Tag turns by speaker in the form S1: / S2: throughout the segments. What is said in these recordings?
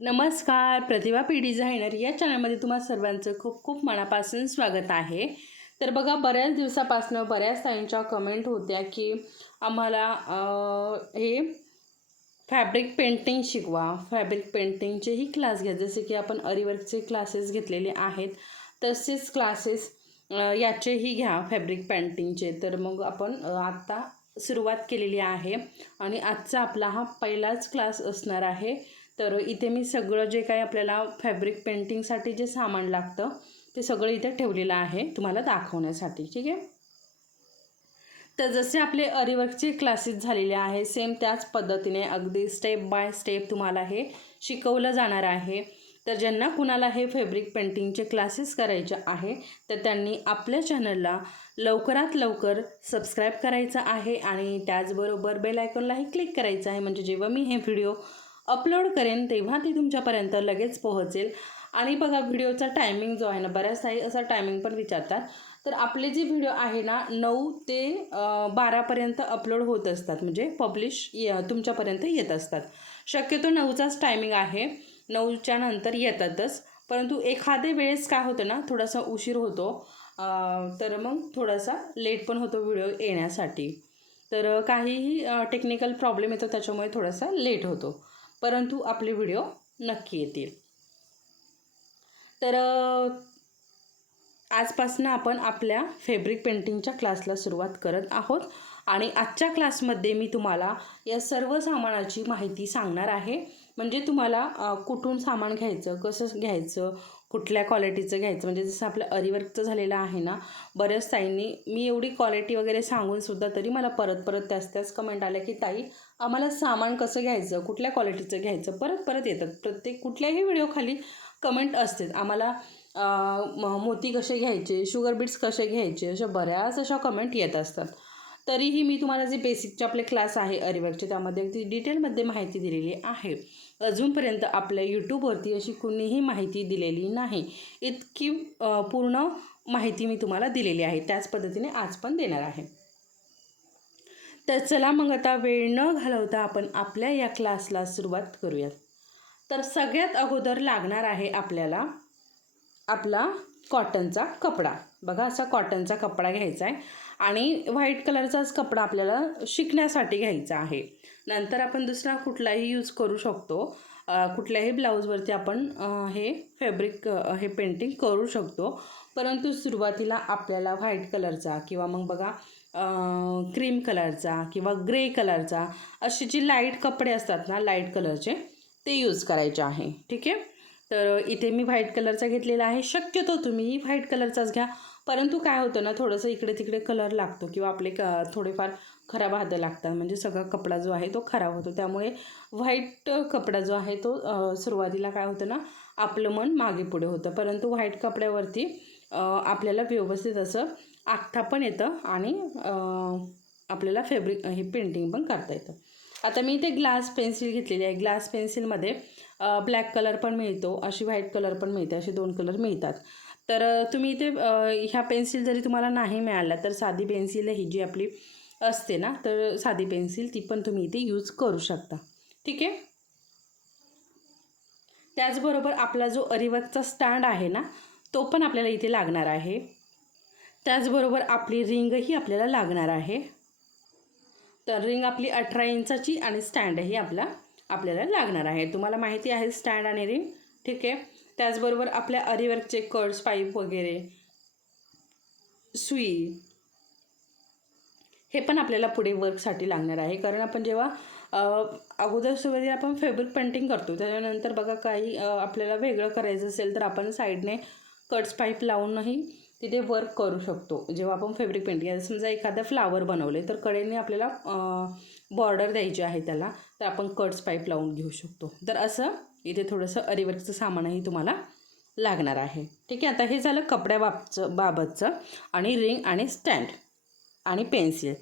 S1: नमस्कार प्रतिभा P designer या चॅनलमध्ये तुम्हा सर्वांचं खूप खूप मनापासून स्वागत आहे. तर बघा बऱ्याच दिवसापासून बऱ्याच ताईंच्या कमेंट होत्या की आम्हाला हे फॅब्रिक पेंटिंग शिकवा. फॅब्रिक पेंटिंगचेही क्लास घ्या. जसे की आपण अरिवर्कचे क्लासेस घेतलेले आहेत तसेच क्लासेस याचेही घ्या फॅब्रिक पेंटिंगचे तर मग आपण आत्ता सुरुवात केलेली आहे आणि आजचा आपला हा पहिलाच क्लास असणार आहे. तर इथे मी सगळं जे काही आपल्याला फॅब्रिक पेंटिंगसाठी जे सामान लागतं ते सगळं इथे ठेवलेलं आहे तुम्हाला दाखवण्यासाठी ठीक आहे? तर जसे आपले अरिवर्कचे क्लासेस झालेले आहे सेम त्याच पद्धतीने अगदी स्टेप बाय स्टेप तुम्हाला हे शिकवलं जाणार आहे. तर ज्यांना कुणाला हे फॅब्रिक पेंटिंगचे क्लासेस करायचे आहे तर त्यांनी आपल्या चॅनलला लवकरात लवकर सबस्क्राईब करायचं आहे आणि त्याचबरोबर बेल आयकॉनलाही क्लिक करायचं आहे. म्हणजे जेव्हा मी हे व्हिडिओ अपलोड करेन तेव्हा ती तुमच्यापर्यंत लगेच पोहोचेल. आणि बघा व्हिडिओचा टायमिंग जो आहे ना बऱ्याच काही असा टायमिंग पण विचारतात. तर आपले जे व्हिडिओ आहे ना नऊ ते बारापर्यंत अपलोड होत असतात. म्हणजे पब्लिश तुमच्यापर्यंत येत असतात. शक्यतो नऊचाच टायमिंग आहे. नऊच्या नंतर येतातच. परंतु एखाद्या वेळेस काय होतं ना थोडासा उशीर होतो. तर मग थोडासा लेट पण होतो व्हिडिओ येण्यासाठी. तर काहीही टेक्निकल प्रॉब्लेम येतो त्याच्यामुळे थोडासा लेट होतो. परंतु आपले व्हिडिओ नक्की येतील. तर आजपासून आपण आपल्या फॅब्रिक पेंटिंगच्या क्लासला सुरुवात करत आहोत. आणि आजच्या क्लासमध्ये मी तुम्हाला या सर्व सामानाची माहिती सांगणार आहे. म्हणजे तुम्हाला कुठून सामान घ्यायचं कसं घ्यायचं कुठल्या क्वालिटीचं घ्यायचं म्हणजे जसं आपलं अरिवर्कचं झालेलं आहे ना बऱ्याच ताईंनी मी एवढी क्वालिटी वगैरे सांगूनसुद्धा तरी मला परत परत त्याच त्याच कमेंट आल्या की ताई आम्हाला सामान कसं घ्यायचं कुठल्या क्वालिटीचं घ्यायचं परत परत येतात प्रत्येक कुठल्याही व्हिडिओखाली कमेंट असतेच आम्हाला मोती कसे घ्यायचे शुगर बीट्स कसे घ्यायचे अशा बऱ्याच अशा कमेंट येत असतात. तरीही मी तुम्हाला जे बेसिकचे आपले क्लास आहे अरिवॅकचे त्यामध्ये अगदी डिटेलमध्ये माहिती दिलेली आहे. अजूनपर्यंत आपल्या यूट्यूबवरती अशी कुणीही माहिती दिलेली नाही. इतकी पूर्ण माहिती मी तुम्हाला दिलेली आहे. त्याच पद्धतीने आज पण देणार आहे. तर चला मग आता वेळ न घालवता आपण आपल्या या क्लासला सुरुवात करूयात. तर सगळ्यात अगोदर लागणार आहे आपल्याला आपला कॉटनचा कपडा. बघा असा कॉटनचा कपडा घ्यायचा आहे आणि व्हाईट कलरचाच कपडा आपल्याला शिकण्यासाठी घ्यायचा आहे. नंतर आपण दुसरा कुठलाही यूज करू शकतो. कुठल्याही ब्लाऊजवरती आपण हे फॅब्रिक हे पेंटिंग करू शकतो. परंतु सुरुवातीला आपल्याला व्हाईट कलरचा किंवा मग बघा क्रीम कलरचा किंवा ग्रे कलरचा असे जे लाइट कपडे असतात ना लाइट कलरचे ते यूज करायचे आहे. ठीक आहे? तर इथे मी व्हाईट कलरचा घेतलेला आहे. शक्यतो तुम्ही व्हाईट कलरचाच घ्या. परंतु काय होतं ना थोडंसं इकडे तिकडे कलर लागतो किंवा आपले क थोडेफार खराब हात लागतात. म्हणजे सगळा कपडा जो आहे तो खराब होतो. त्यामुळे व्हाईट कपडा जो आहे तो सुरुवातीला काय होतं ना आपलं मन मागे पुढे होतं. परंतु व्हाईट कपड्यावरती आपल्याला व्यवस्थित असं आखता पण येतं आणि आपल्याला फॅब्रिक हे पेंटिंग पण करता येतं. आता मी इथे ग्लास पेन्सिल घेतलेली आहे. ग्लास पेन्सिलमध्ये ब्लॅक कलर पण मिळतो अशी व्हाईट कलर पण मिळते असे दोन कलर मिळतात. तर तुम्ही इथे ह्या पेन्सिल जरी तुम्हाला नाही मिळाल्या तर साधी पेन्सिल ही जी आपली असते ना तर साधी पेन्सिल ती पण तुम्ही इथे यूज करू शकता. ठीक आहे? त्याचबरोबर आपला जो अरिवर्कचा स्टँड आहे ना तो पण आपल्याला इथे लागणार आहे. त्याचबरोबर आपली रिंगही आपल्याला लागणार आहे. तर रिंग आपली अठरा इंचाची आणि स्टँडही आपला आपल्याला लागणार आहे. तुम्हाला माहिती आहे स्टँड आणि रिंग ठीक आहे? त्याचबरोबर आपल्या अरिवर्कचे कर्ड्स पाईप वगैरे सुई हे पण आपल्याला पुढे वर्कसाठी लागणार आहे. कारण आपण जेव्हा अगोदर सुरुवातीला आपण फॅब्रिक पेंटिंग करतो त्याच्यानंतर बघा काही आपल्याला वेगळं करायचं असेल तर आपण साईडने कट्स पाईप लावूनही तिथे वर्क करू शकतो. जेव्हा आपण फेब्रिक पेंटिंग समजा एखादा फ्लावर बनवले तर कडेने आपल्याला बॉर्डर द्यायची आहे त्याला तर आपण कट्स पाईप लावून घेऊ शकतो. तर असं इथे थोडंसं अरिवर्कचं सामानही तुम्हाला लागणार आहे. ठीक आहे आता हे झालं कपड्याबाबचं बाबतचं आणि रिंग आणि स्टँड आणि पेन्सिल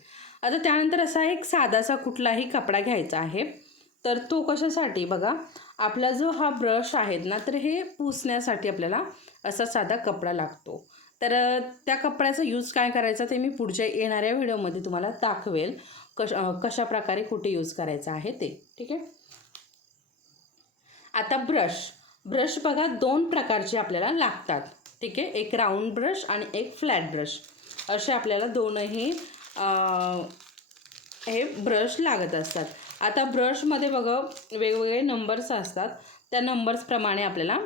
S1: आता त्यानंतर असा एक साधासा कुठलाही कपडा घ्यायचा आहे तर तो कशासाठी? बघा आपला जो हा ब्रश आहे ना तर हे पुसण्यासाठी आपल्याला असा साधा कपडा लागतो. तर त्या कपड्याचा यूज काय करायचा ते मी पुढच्या येणाऱ्या व्हिडिओमध्ये तुम्हाला दाखवेल. कश कशा प्रकारे कुठे यूज करायचा आहे ते. ठीक आहे? आता ब्रश ब्रश बघा दोन प्रकारचे आपल्याला लागतात. ठीक आहे? एक राऊंड ब्रश आणि एक फ्लॅट ब्रश असे आपल्याला दोनही हे ब्रश लागत असतात. आता ब्रशमध्ये बघा वेगवेगळे नंबर्स असतात. त्या नंबर्सप्रमाणे आपल्याला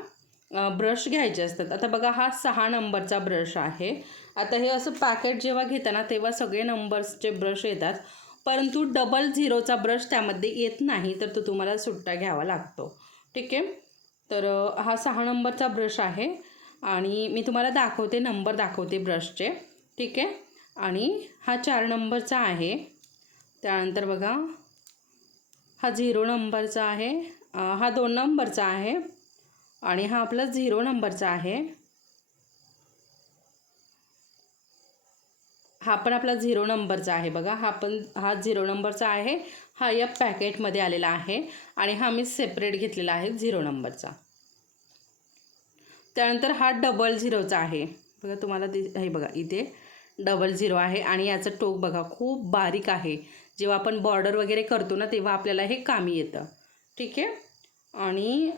S1: ब्रश घ्यायचे असतात. आता बघा हा सहा नंबरचा ब्रश आहे. आता हे असं पॅकेट जेव्हा घेताना तेव्हा सगळे नंबर्सचे ब्रश येतात. परंतु डबल झिरोचा ब्रश त्यामध्ये येत नाही तर तो तुम्हाला सुट्टा घ्यावा लागतो. ठीक? आहे तर हा सहा नंबरचा ब्रश आहे. आणि मी तुम्हाला दाखवते नंबर दाखवते ब्रशचे ठीक? आहे आणि हा चार नंबरचा आहे. त्यानंतर बघा हा झिरो नंबरचा आहे. हा दोन नंबरचा आहे. आणि हा आपला झिरो नंबरचा आहे. हा पण आपला झिरो नंबरचा आहे बघा. हा पण हा झिरो नंबरचा आहे. हा या पॅकेटमध्ये आलेला आहे आणि हा मी सेपरेट घेतलेला आहे झिरो नंबरचा. त्यानंतर हा डबल झिरोचा आहे. बघा तुम्हाला दि हे बघा इथे डबल झिरो आहे आणि याचं टोक बघा खूप बारीक आहे. जेव्हा आपण बॉर्डर वगैरे करतो ना तेव्हा आपल्याला हे कामी येतं. ठीक आहे? आणि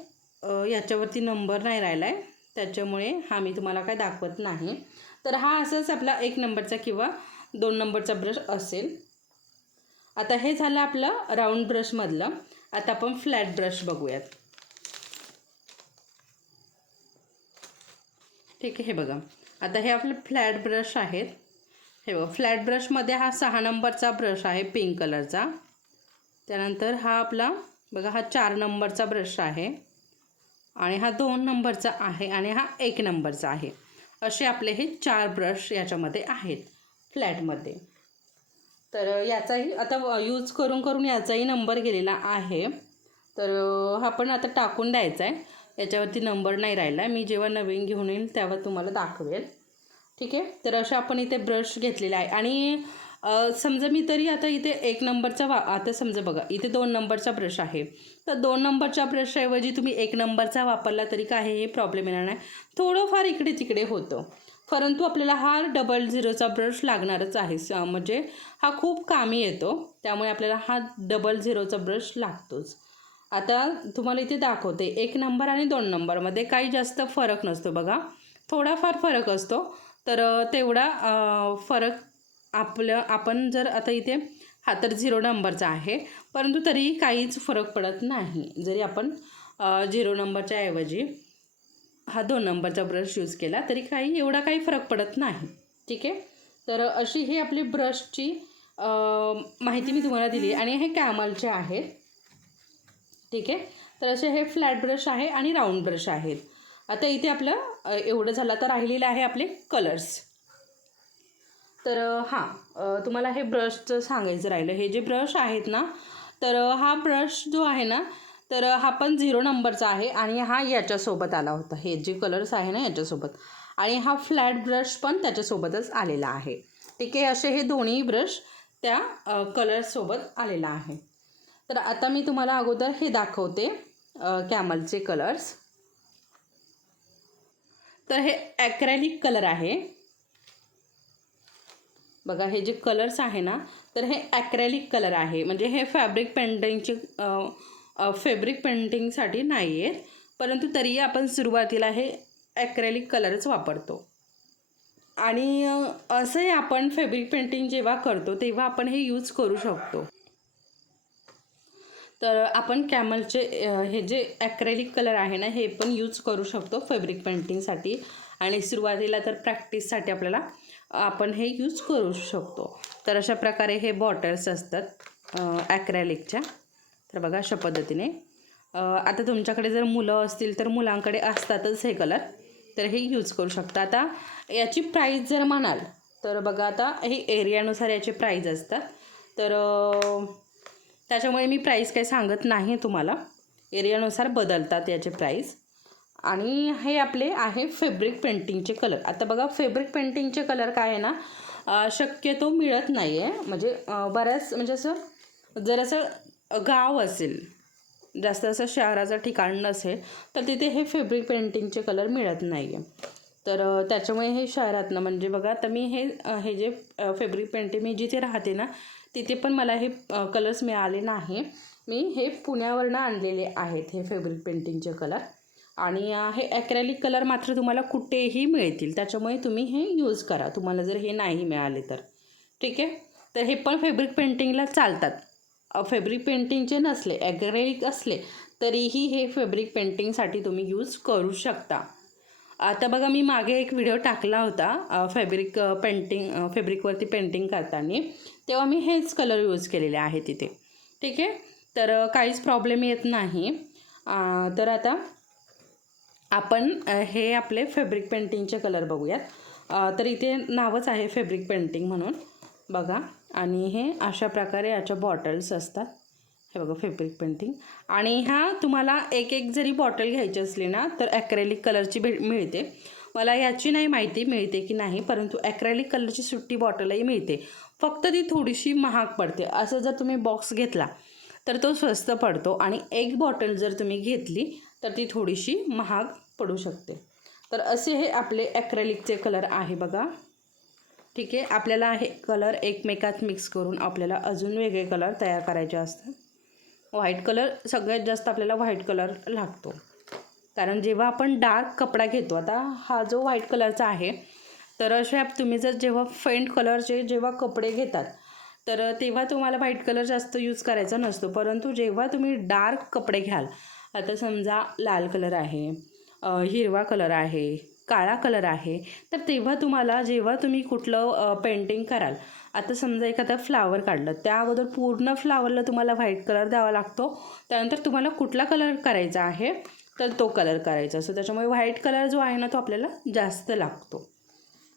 S1: याच्यावरती नंबर नाही राहिला आहे त्याच्यामुळे हा मी तुम्हाला काय दाखवत नाही. तर हा असंच आपला एक नंबरचा किंवा दोन नंबरचा ब्रश असेल. आता हे झालं आपलं राऊंड ब्रशमधलं आता आपण फ्लॅट ब्रश बघूयात. ठीक आहे हे बघा. आता हे आपले फ्लॅट ब्रश आहेत. हे बघा फ्लॅट ब्रशमध्ये हा सहा नंबरचा ब्रश आहे पिंक कलरचा. त्यानंतर हा आपला बघा हा चार नंबरचा ब्रश आहे. आणि हा दोन नंबरचा आहे आणि हा एक नंबरचा आहे. असे आपले हे चार ब्रश याच्यामध्ये आहेत फ्लॅटमध्ये. तर याचाही आता यूज करून करून याचाही नंबर गेलेला आहे. तर हा पण आता टाकून द्यायचा आहे याच्यावरती नंबर नाही राहिला मी जेव्हा नवीन घेऊन येईल तेव्हा तुम्हाला दाखवेल. ठीक आहे? तर असे आपण इथे ब्रश घेतलेला आहे. आणि समजा मी तरी आता इथे एक नंबरचा वा आता समजा बघा इथे दोन नंबरचा ब्रश आहे. तर दोन नंबरच्या ब्रशऐवजी तुम्ही एक नंबरचा वापरला तरी काही हे प्रॉब्लेम येणार नाही. थोडंफार इकडे तिकडे होतं. परंतु आपल्याला हा डबल झिरोचा ब्रश लागणारच आहे. स- म्हणजे हा खूप कामी येतो. त्यामुळे आपल्याला हा डबल झिरोचा ब्रश लागतोच. आता तुम्हाला इथे दाखवते. एक नंबर आणि दोन नंबरमध्ये काही जास्त फरक नसतो बघा. थोडाफार फरक असतो. तर तेवढा फरक आपलं आपण जर आता इथे हा तर झिरो नंबरचा आहे परंतु तरीही काहीच फरक पडत नाही. जरी आपण झिरो नंबरच्या ऐवजी हा दोन नंबरचा ब्रश यूज केला तरी काही एवढा काही फरक पडत नाही. ठीक आहे? तर अशी ही आपली ब्रशची माहिती मी तुम्हाला दिली. आणि हे कॅमलचे आहेत. ठीक आहे? तर असे हे फ्लॅट ब्रश आहे आणि राऊंड ब्रश आहेत. आता इथे आपलं एवढं झालं तर राहिलेलं आहे आपले कलर्स तर हां तुम्हाला हे ब्रशचं सांगायचं राहिलं. हे जे ब्रश आहेत ना तर हा ब्रश जो आहे ना तर हा पण झिरो नंबरचा आहे आणि हा याच्यासोबत आला होता. हे जे कलर्स आहे ना याच्यासोबत. आणि हा फ्लॅट ब्रश पण त्याच्यासोबतच आलेला आहे. ठीक आहे असे हे दोन्ही ब्रश त्या कलर्ससोबत आलेला आहे. तर आता मी तुम्हाला अगोदर हे दाखवते कॅमलचे कलर्स तर हे ॲक्रॅलिक कलर आहे. बघा हे जे कलर्स आहे ना तर हे ॲक्रॅलिक कलर आहे. म्हणजे हे फॅब्रिक पेंटिंगचे फॅब्रिक पेंटिंगसाठी नाही आहेत परंतु तरीही आपण सुरुवातीला हे ॲक्रॅलिक कलरच वापरतो. आणि असंही आपण फॅब्रिक पेंटिंग जेव्हा करतो तेव्हा आपण हे यूज करू शकतो. तर आपण कॅमलचे हे जे ॲक्रेलिक कलर आहे ना हे पण यूज करू शकतो फॅब्रिक पेंटिंगसाठी आणि सुरुवातीला तर प्रॅक्टिससाठी आपल्याला आपण हे यूज करू शकतो. तर अशा प्रकारे हे बॉटल्स असतात ॲक्रॅलिकच्या तर बघा अशा पद्धतीने. आता तुमच्याकडे जर मुलं असतील तर मुलांकडे असतातच हे कलर तर हे यूज करू शकता. आता याची प्राईस जर म्हणाल तर बघा आता हे एरियानुसार याचे प्राईज असतात. तर त्याच्यामुळे मी प्राईस काही सांगत नाही तुम्हाला. एरियानुसार बदलतात याचे प्राईस आणि हे आपले आहे फेब्रिक पेंटिंगचे कलर आता बघा फेब्रिक पेंटिंगचे कलर काय आहे ना शक्यतो मिळत नाही आहे म्हणजे बऱ्याच म्हणजे असं जर असं गाव असेल जास्त असं शहराचं ठिकाण नसेल तर तिथे हे फेब्रिक पेंटिंगचे कलर मिळत नाही आहे तर त्याच्यामुळे हे शहरातनं म्हणजे बघा आता मी हे हे जे फेब्रिक पेंटिंग मी जिथे राहते ना तिथे पण मला हे कलर्स मिळाले नाही. मी हे पुण्यावरनं आणलेले आहेत हे फेब्रिक पेंटिंगचे कलर आणि हे ॲक्रेलिक कलर मात्र तुम्हाला कुठेही मिळतील. त्याच्यामुळे तुम्ही हे यूज करा. तुम्हाला जर हे नाही मिळाले तर. ठीक आहे? तर हे पण फॅब्रिक पेंटिंगला चालतात. फॅब्रिक पेंटिंगचे नसले ॲक्रेलिक असले तरीही हे फॅब्रिक पेंटिंगसाठी तुम्ही यूज करू शकता. आता बघा मी मागे एक व्हिडिओ टाकला होता फॅब्रिक पेंटिंग फॅब्रिकवरती पेंटिंग करताना. तेव्हा मी हेच कलर यूज केलेले आहे तिथे. ठीक आहे? तर काहीच प्रॉब्लेम येत नाही. तर आता आपण हे आपले फॅब्रिक पेंटिंगचे कलर बघूयात. तर इथे नावच आहे फॅब्रिक पेंटिंग म्हणून. बघा. आणि हे अशा प्रकारे याच्या बॉटल्स असतात. हे बघा फॅब्रिक पेंटिंग आणि ह्या तुम्हाला एक एक जरी बॉटल घ्यायची असली ना तर ॲक्रेलिक कलरची भेट मिळते. मला याची नाही माहिती मिळते की नाही परंतु ॲक्रेलिक कलरची सुट्टी बॉटलही मिळते. फक्त ती थोडीशी महाग पडते. असं जर तुम्ही बॉक्स घेतला तर तो स्वस्त पडतो आणि एक बॉटल जर तुम्ही घेतली तर ती थोडीशी महाग पडू शकते. तर असे हे आपले ॲक्रेलिकचे कलर आहे बघा. ठीक आहे आपल्याला हे कलर एकमेकात मिक्स करून आपल्याला अजून वेगळे कलर तयार करायचे असतात. व्हाईट कलर सगळ्यात जास्त आपल्याला व्हाईट कलर लागतो. कारण जेव्हा आपण डार्क कपडा घेतो आता हा जो व्हाईट कलरचा आहे तर अशा तुम्ही जर जेव्हा फेंट कलरचे जेव्हा कपडे घेतात तर तेव्हा तुम्हाला व्हाईट कलर जास्त यूज करायचा नसतो. परंतु जेव्हा तुम्ही डार्क कपडे घ्याल आता समजा लाल कलर आहे हिरवा कलर आहे काळा कलर आहे तर तेव्हा तुम्हाला जेव्हा तुम्ही कुठलं पेंटिंग कराल आता समजा एखादा फ्लावर काढलं त्या अगोदर पूर्ण फ्लावरला तुम्हाला व्हाईट कलर द्यावा लागतो. त्यानंतर तुम्हाला कुठला कलर करायचा आहे तर तो कलर करायचा. असतो त्याच्यामुळे व्हाईट कलर जो आहे ना तो आपल्याला जास्त लागतो.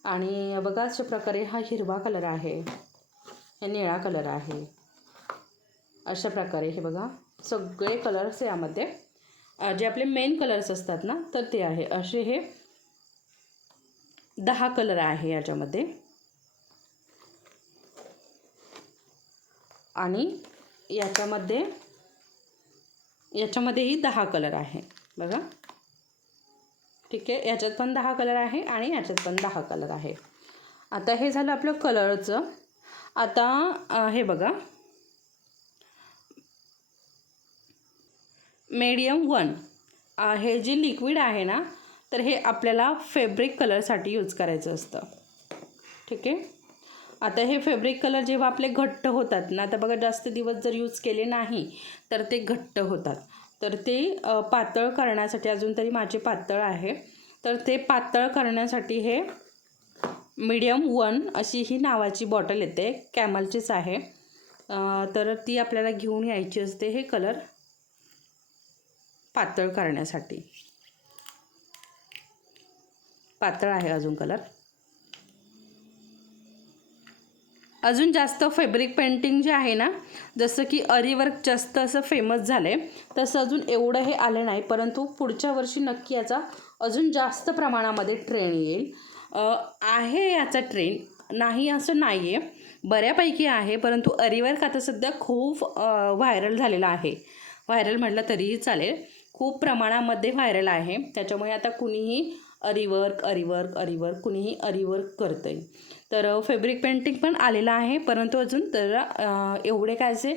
S1: आणि बघा अशा प्रकारे हा हिरवा कलर आहे. हे निळा कलर आहे. अशा प्रकारे हे बघा सगळे कलर्स यामध्ये जे आपले मेन कलर्स असतात ना तर ते आहे. असे हे दहा कलर आहे याच्यामध्ये. आणि याच्यामध्ये याच्यामध्येही दहा कलर आहे. बघा. ठीक आहे याच्यात पण दहा कलर आहे आणि याच्यात पण दहा कलर आहे. आता हे झालं आपलं कलरचं आता हे बघा. मीडियम वन हे जे लिक्विड आहे ना तर हे आपल्याला फेब्रिक कलरसाठी यूज करायचं असतं. ठीक आहे? आता हे फेब्रिक कलर जेव्हा आपले घट्ट होतात ना आता बघा जास्त दिवस जर यूज केले नाही तर ते घट्ट होतात. तर ते पातळ करण्यासाठी अजून तरी माझे पातळ आहे तर ते पातळ करण्यासाठी हे मीडियम वन अशी ही नावाची बॉटल येते कॅमलचीच आहे. तर ती आपल्याला घेऊन यायची असते हे कलर पातळ करण्यासाठी. पातळ आहे अजून कलर. अजून जास्त फॅब्रिक पेंटिंग जे आहे ना जसं की अरीवर्क जास्त असं फेमस झालं आहे तसं अजून एवढं हे आलं नाही परंतु पुढच्या वर्षी नक्की याचा अजून जास्त प्रमाणामध्ये ट्रेंड येईल. आहे याचा ट्रेंड नाही असं नाही आहे बऱ्यापैकी आहे परंतु अरिवर्क आता सध्या खूप व्हायरल झालेला आहे. व्हायरल म्हटलं तरीही चालेल. खूप प्रमाणामध्ये व्हायरल आहे. त्याच्यामुळे आता कुणीही अरिवर्क अरिवर्क अरिवर्क कुणीही अरिवर्क करतं आहे तर फॅब्रिक पेंटिंग पण आलेलं आहे. परंतु अजून तर एवढे काय जे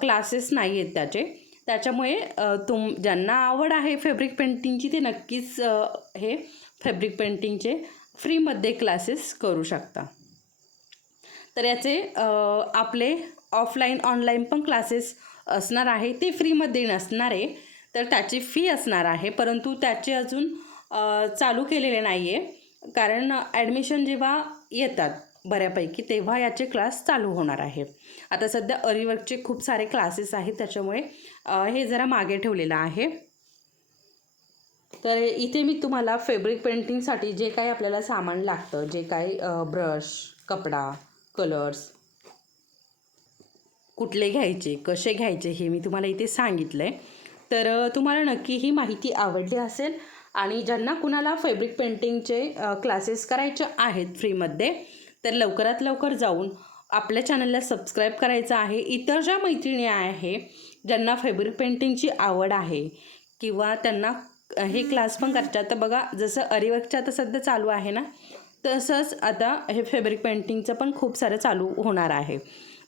S1: क्लासेस नाही आहेत त्याचे. त्याच्यामुळे तुम ज्यांना आवड आहे फॅब्रिक पेंटिंगची ते नक्कीच हे फॅब्रिक पेंटिंगचे फ्रीमध्ये क्लासेस करू शकता. तर याचे आपले ऑफलाईन ऑनलाईन पण क्लासेस असणार आहे. ते फ्रीमध्ये नसणार आहे तर त्याची फी असणार आहे. परंतु त्याचे अजून चालू केलेले नाही आहे कारण ॲडमिशन जेव्हा येतात बऱ्यापैकी तेव्हा याचे क्लास चालू होणार आहे. आता सध्या अरिवर्कचे खूप सारे क्लासेस आहेत त्याच्यामुळे हे जरा मागे ठेवलेलं आहे. तर इथे मी तुम्हाला फेब्रिक पेंटिंगसाठी जे काही आपल्याला सामान लागतं जे काही ब्रश कपडा कलर्स कुठले घ्यायचे कसे घ्यायचे हे मी तुम्हाला इथे सांगितलं आहे तर तुम्हाला नक्की ही माहिती आवडली असेल आणि ज्यांना कुणाला फॅब्रिक पेंटिंगचे क्लासेस करायचे आहेत फ्रीमध्ये तर लवकरात लवकर जाऊन आपल्या चॅनलला सबस्क्राईब करायचं आहे. इतर ज्या मैत्रिणी आहे ज्यांना फॅब्रिक पेंटिंगची आवड आहे किंवा त्यांना हे क्लास पण करायचे आता बघा जसं अरिवर्कचं आता सध्या चालू आहे ना तसंच आता हे फॅब्रिक पेंटिंगचं पण खूप सारं चालू होणार आहे.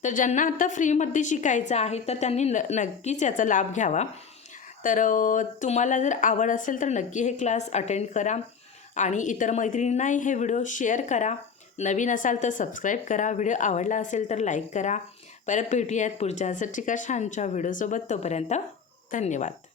S1: तर ज्यांना आता फ्रीमध्ये शिकायचं आहे तर त्यांनी न नक्कीच याचा लाभ घ्यावा. तर तुम्हाला जर आवड असेल तर नक्की हे क्लास अटेंड करा आणि इतर मैत्रिणींनाही हे व्हिडिओ शेअर करा. नवीन असाल तर सबस्क्राईब करा. व्हिडिओ आवडला असेल तर लाईक करा. परत भेटूयात पुढच्या असं छानच्या व्हिडिओसोबत तोपर्यंत धन्यवाद.